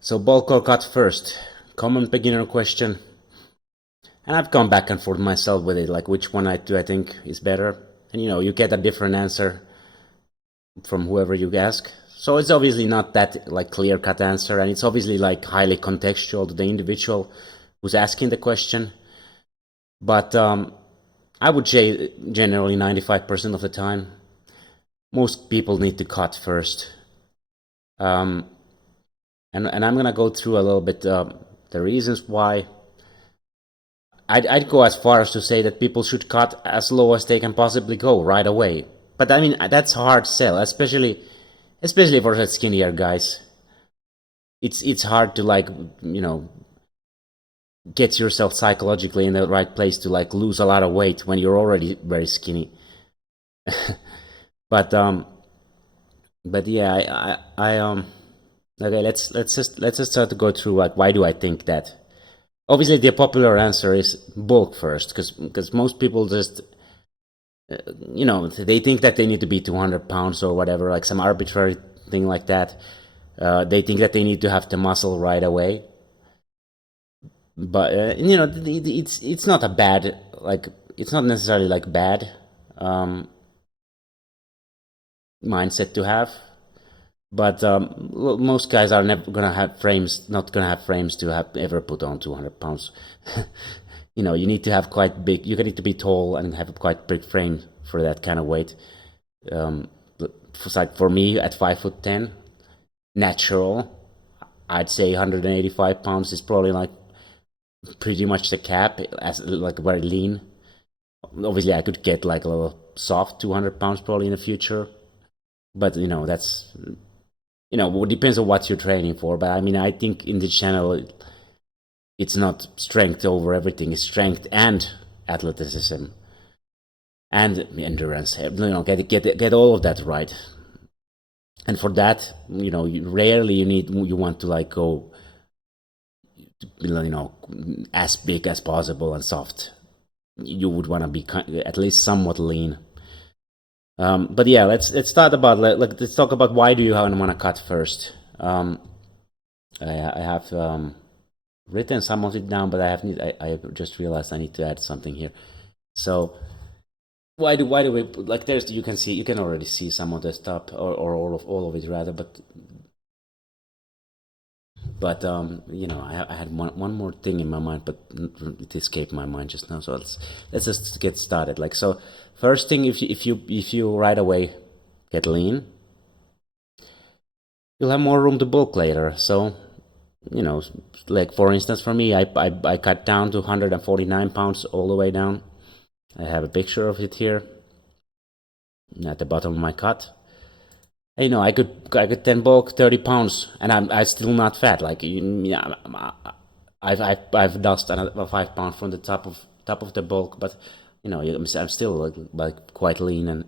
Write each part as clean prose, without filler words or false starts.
So bulk or cut first? Common beginner question. And I've gone back and forth myself with it, like which one I think is better. And you get a different answer from whoever you ask. So it's obviously not that like clear cut answer, and it's obviously like highly contextual to the individual who's asking the question. But I would say generally 95% of the time, most people need to cut first. And I'm gonna go through a little bit the reasons why. I'd go as far as to say that people should cut as low as they can possibly go right away. But I mean that's a hard sell, especially for the skinnier guys. It's hard to like get yourself psychologically in the right place to like lose a lot of weight when you're already very skinny. but yeah, I okay, let's just start to go through like why do I think that. Obviously, the popular answer is bulk first, because most people just, they think that they need to be 200 pounds or whatever, like some arbitrary thing like that. They think that they need to have the muscle right away. But it's not a bad, like it's not necessarily like bad mindset to have. But most guys are never gonna have frames, not gonna have frames to have ever put on 200 pounds. You need to have quite big. You need to be tall and have a quite big frame for that kind of weight. Like for me, at 5'10", natural, I'd say 185 pounds is probably like pretty much the cap, as like very lean. Obviously, I could get like a little soft 200 pounds probably in the future, but that's. It depends on what you're training for. But I mean, I think in this channel, it's not strength over everything. It's strength and athleticism and endurance. Get all of that right. And for that, rarely you want to like go, as big as possible and soft. You would want to be at least somewhat lean. But yeah, let's start about let's talk about why do you want to cut first. I have written some of it down, but I just realized I need to add something here. So why do we like? There's you can already see some of the stuff or all of it rather, but I had one more thing in my mind, but it escaped my mind just now. So let's just get started. Like so. First thing, if you right away get lean, you'll have more room to bulk later. So, like for instance, for me, I cut down to 149 pounds all the way down. I have a picture of it here at the bottom of my cut. And, I could then bulk 30 pounds, and I'm still not fat. Like, yeah, I've lost another 5 pounds from the top of the bulk, but. I'm still like quite lean and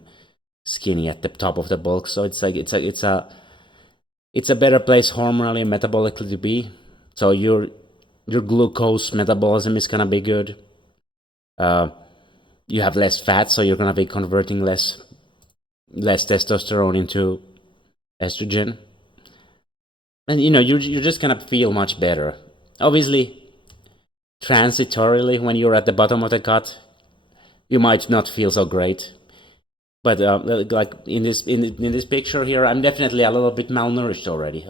skinny at the top of the bulk, so it's like it's a better place hormonally and metabolically to be. So your glucose metabolism is gonna be good. You have less fat, so you're gonna be converting less testosterone into estrogen, and you're just gonna feel much better. Obviously, transitorily, when you're at the bottom of the cut, you might not feel so great, but like in this picture here, I'm definitely a little bit malnourished already.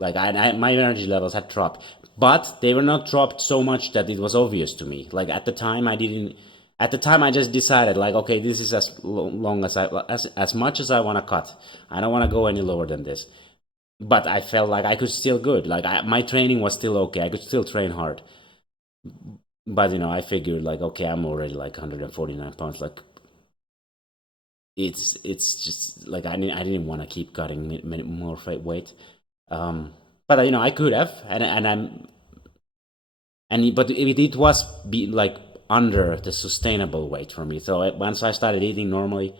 My energy levels had dropped, but they were not dropped so much that it was obvious to me. Like at the time, I didn't. At the time, I just decided like, okay, this is as long as much as I want to cut. I don't want to go any lower than this. But I felt like I could still good. Like my training was still okay. I could still train hard. But I figured like, okay, I'm already like 149 pounds. Like it's just like I didn't want to keep cutting more weight. But I could have, but it was like under the sustainable weight for me. So once I started eating normally,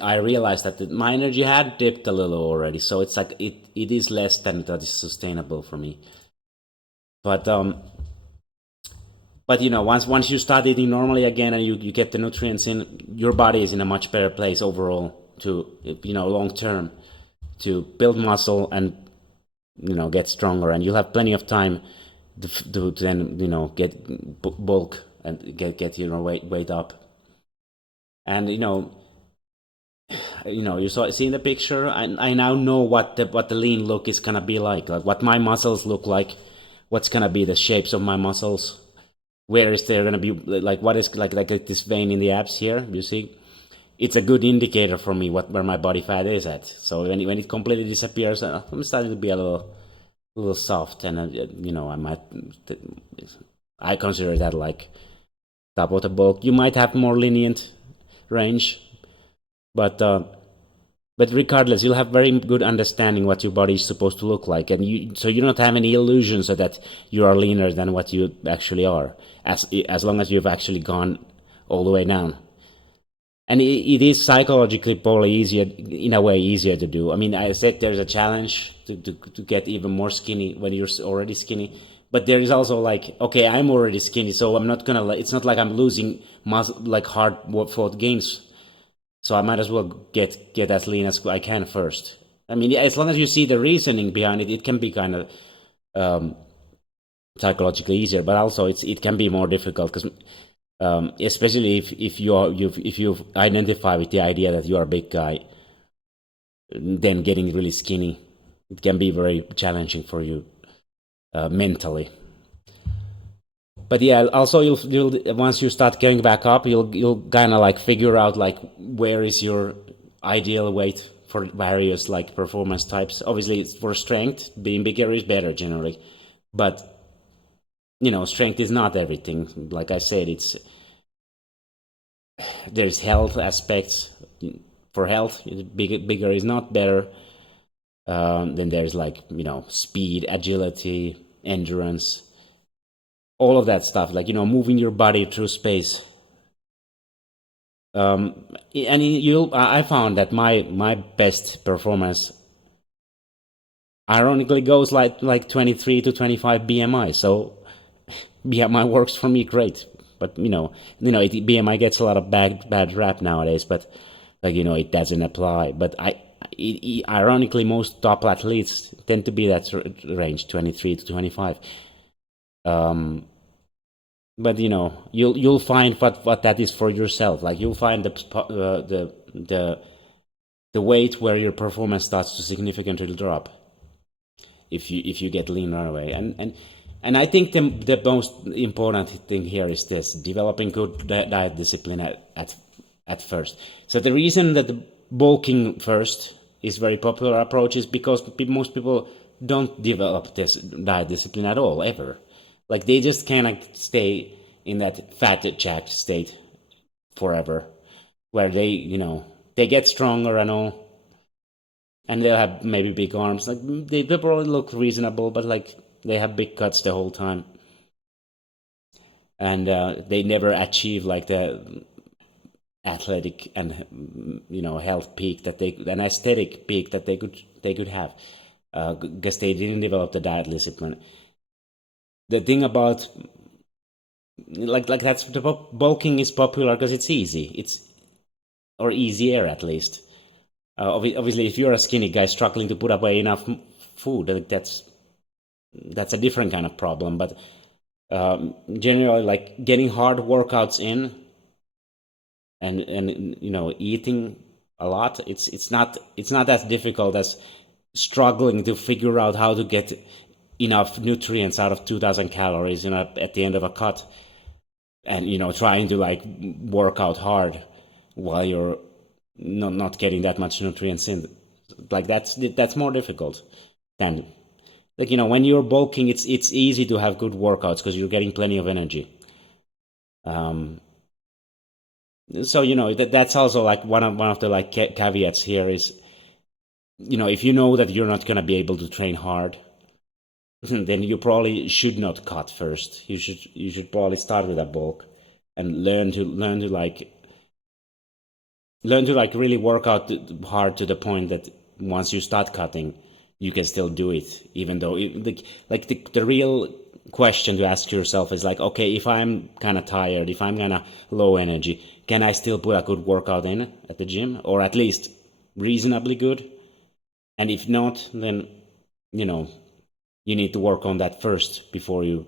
I realized that my energy had dipped a little already. So it's like it is less than that is sustainable for me. But once you start eating normally again and you get the nutrients in, your body is in a much better place overall to long term to build muscle and get stronger, and you'll have plenty of time to then get bulk and get your weight up. And you see in the picture, I now know what the lean look is gonna be like what my muscles look like, what's gonna be the shapes of my muscles, where is there gonna be like what is like this vein in the abs here, you see. It's a good indicator for me where my body fat is at. So when it completely disappears, I'm starting to be a little soft, and I consider that like top of the bulk. You might have more lenient range, but regardless, you'll have very good understanding what your body is supposed to look like, and you don't have any illusions that you are leaner than what you actually are, as long as you've actually gone all the way down. And it is psychologically probably easier, in a way, easier to do. I mean, I said there's a challenge to get even more skinny when you're already skinny. But there is also like, okay, I'm already skinny, so I'm not gonna, it's not like I'm losing muscle, like hard fought gains. So I might as well get as lean as I can first. I mean, as long as you see the reasoning behind it, it can be kind of psychologically easier, but also it can be more difficult because especially if you identify with the idea that you are a big guy, then getting really skinny, it can be very challenging for you mentally. But yeah, also you'll once you start going back up, you'll kind of like figure out like where is your ideal weight for various like performance types. Obviously, it's for strength, being bigger is better generally, but strength is not everything. Like I said, there's health aspects. For health, bigger is not better. Then there's like speed, agility, endurance, all of that stuff. Like moving your body through space. And I found that my best performance, ironically, goes like 23 to 25 BMI. So BMI works for me great. But BMI gets a lot of bad rap nowadays. But like it doesn't apply. But ironically, most top athletes tend to be that range, 23 to 25. But you'll find what that is for yourself. Like you'll find the weight where your performance starts to significantly drop if you get lean right away. And I think the most important thing here is this: developing good diet discipline at first. So the reason that the bulking first is very popular approach is because most people don't develop this diet discipline at all, ever. Like they just can't stay in that fat jacked state forever, where they get stronger and all, and they'll have maybe big arms. Like they probably look reasonable, but like they have big cuts the whole time, and they never achieve like the athletic and health peak an aesthetic peak that they could have, because they didn't develop the diet discipline. The thing about like that's the bulking is popular because it's easy, or easier at least. Obviously, if you're a skinny guy struggling to put away enough food, that's a different kind of problem. But generally, like getting hard workouts in and eating a lot, it's not as difficult as struggling to figure out how to get enough nutrients out of 2,000 calories at the end of a cut, and trying to like work out hard while you're not getting that much nutrients in. Like that's more difficult than like when you're bulking, it's easy to have good workouts because you're getting plenty of energy. So that's also like one of the like caveats here is if you know that you're not going to be able to train hard, then you probably should not cut first. You should probably start with a bulk and learn to really work out hard to the point that once you start cutting, you can still do it, even though the real question to ask yourself is like, okay, if I'm kind of tired, if I'm kind of low energy, can I still put a good workout in at the gym, or at least reasonably good? And if not, then you need to work on that first before you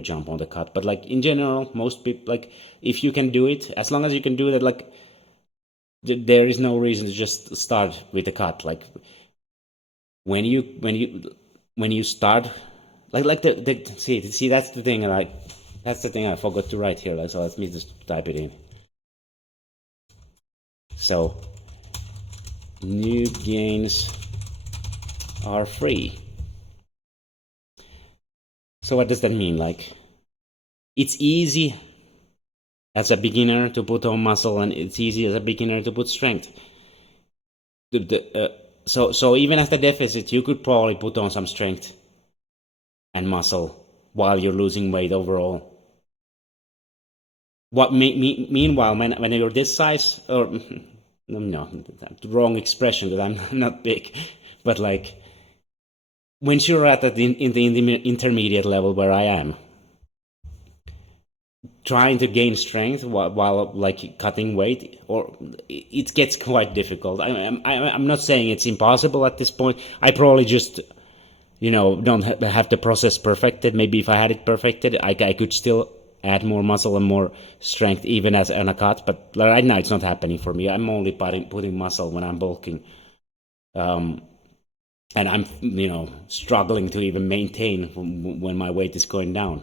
jump on the cut. But like in general, most people, like if you can do it, as long as you can do that, like there is no reason to just start with the cut. Like when you start, the see that's the thing. Like that's the thing I forgot to write here. Like, so let me just type it in. So new gains are free. So what does that mean? Like, it's easy as a beginner to put on muscle, and it's easy as a beginner to put strength. So even at the deficit, you could probably put on some strength and muscle while you're losing weight overall. Meanwhile, when you're this size, or no, wrong expression, that I'm not big, but like once you're at in the intermediate level where I am, trying to gain strength while like cutting weight, or it gets quite difficult. I'm not saying it's impossible at this point. I probably just don't have the process perfected. Maybe if I had it perfected, I could still add more muscle and more strength even as on a cut. But right now it's not happening for me. I'm only putting muscle when I'm bulking, and I'm struggling to even maintain when my weight is going down.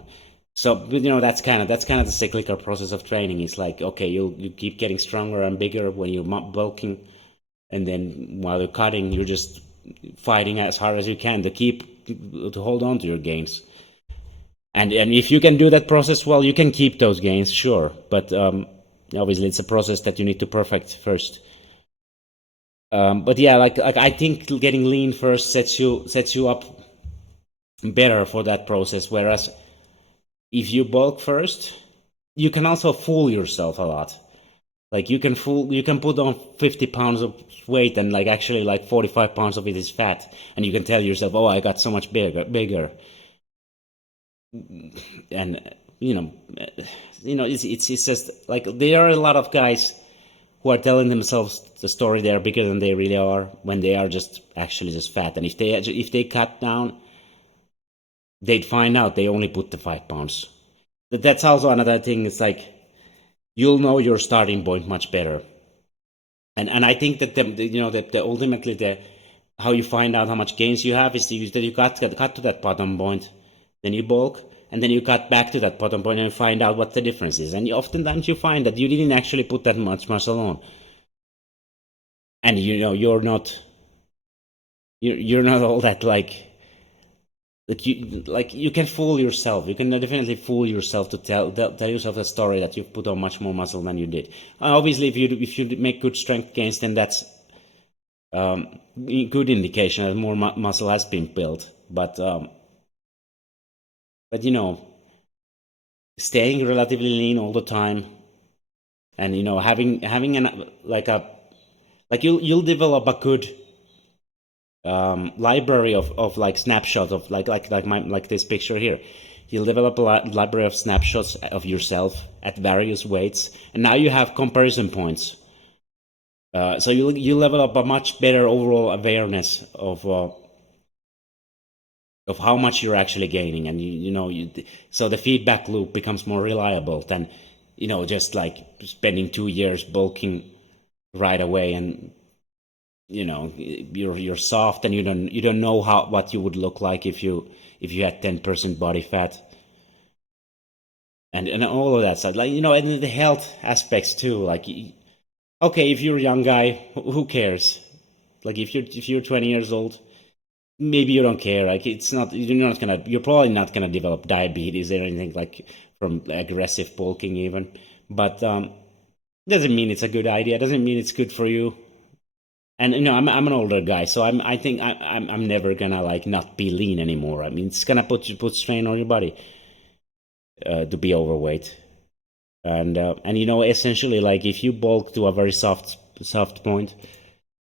So that's kind of the cyclical process of training. It's like, okay, you keep getting stronger and bigger when you're bulking, and then while you're cutting, you're just fighting as hard as you can to hold on to your gains. And if you can do that process well, you can keep those gains, sure. But obviously, it's a process that you need to perfect first. But yeah, like I think getting lean first sets you up better for that process. Whereas if you bulk first, you can also fool yourself a lot. Like you can put on 50 pounds of weight, and like actually like 45 pounds of it is fat, and you can tell yourself, oh, I got so much bigger. And it's just like there are a lot of guys who are telling themselves the story they're bigger than they really are, when they are just actually just fat. And if they cut down, they'd find out they only put the 5 pounds. That's also another thing. It's like you'll know your starting point much better. And I think that the ultimately how you find out how much gains you have is that you cut to that bottom point, then you bulk, and then you cut back to that bottom point and find out what the difference is. And oftentimes you find that you didn't actually put that much muscle on, and you're not all that you can fool yourself. You can definitely fool yourself to tell yourself a story that you've put on much more muscle than you did. Obviously, if you make good strength gains, then that's good indication that more muscle has been built. But staying relatively lean all the time, and having you'll develop a good library of like snapshots of like this picture here. You'll develop a library of snapshots of yourself at various weights, and now you have comparison points. So you level up a much better overall awareness of how much you're actually gaining, and so the feedback loop becomes more reliable than just like spending 2 years bulking right away, and you're soft, and you don't know what you would look like if you had 10% body fat, and all of that stuff, and the health aspects too. Like, okay, if you're a young guy, who cares? Like if you're 20 years old, maybe you don't care. Like you're probably not gonna develop diabetes or anything like from aggressive bulking even, but doesn't mean it's a good idea. Doesn't mean it's good for you. And I'm an older guy, so I think I'm never gonna like not be lean anymore. I mean, it's gonna put strain on your body to be overweight, and essentially, like if you bulk to a very soft point,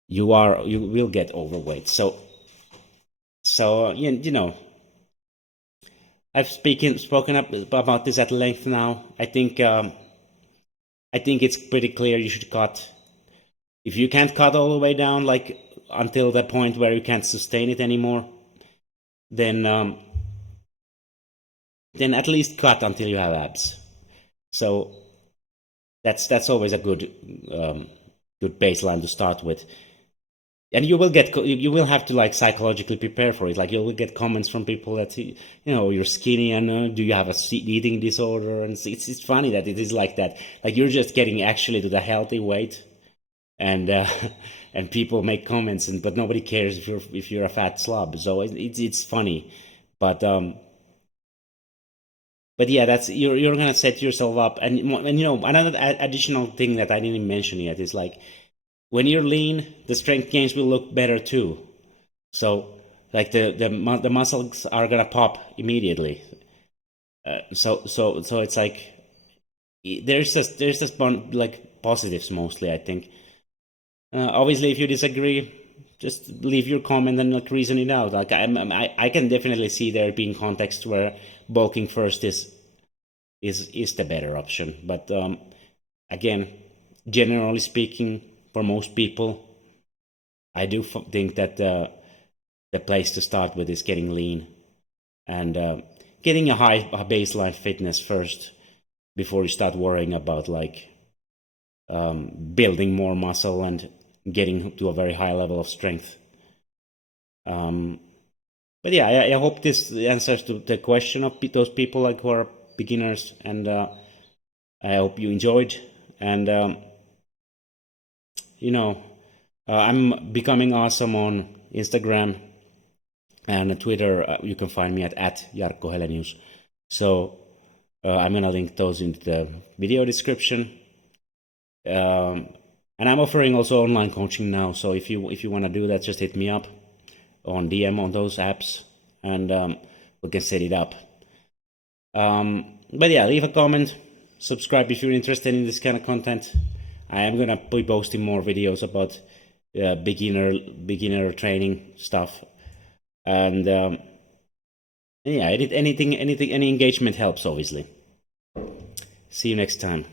you will get overweight. So I've spoken up about this at length now. I think it's pretty clear you should cut. If you can't cut all the way down, like until the point where you can't sustain it anymore, then at least cut until you have abs. So that's always a good good baseline to start with. And you will have to like psychologically prepare for it. Like you will get comments from people that you're skinny and do you have a eating disorder? And it's funny that it is like that. Like you're just getting actually to the healthy weight, and and people make comments, but nobody cares if you're a fat slob. So it's funny, but yeah, that's you're gonna set yourself up, and another additional thing that I didn't mention yet is like when you're lean, the strength gains will look better too. So like the muscles are gonna pop immediately. So it's like there's just like positives mostly, I think. Obviously, if you disagree, just leave your comment and like reason it out. Like I can definitely see there being context where bulking first is the better option. But again, generally speaking, for most people, I do think that the place to start with is getting lean and getting a high baseline fitness first before you start worrying about like building more muscle and getting to a very high level of strength. But yeah, I hope this answers to the question of those people like who are beginners, and I hope you enjoyed. And I'm becoming awesome on Instagram and Twitter. You can find me at Jarkko Helenius. So I'm gonna link those into the video description. And I'm offering also online coaching now. So if you want to do that, just hit me up on DM on those apps, and we can set it up. But yeah, leave a comment, subscribe if you're interested in this kind of content. I am gonna be posting more videos about beginner training stuff, and yeah, any engagement helps, obviously. See you next time.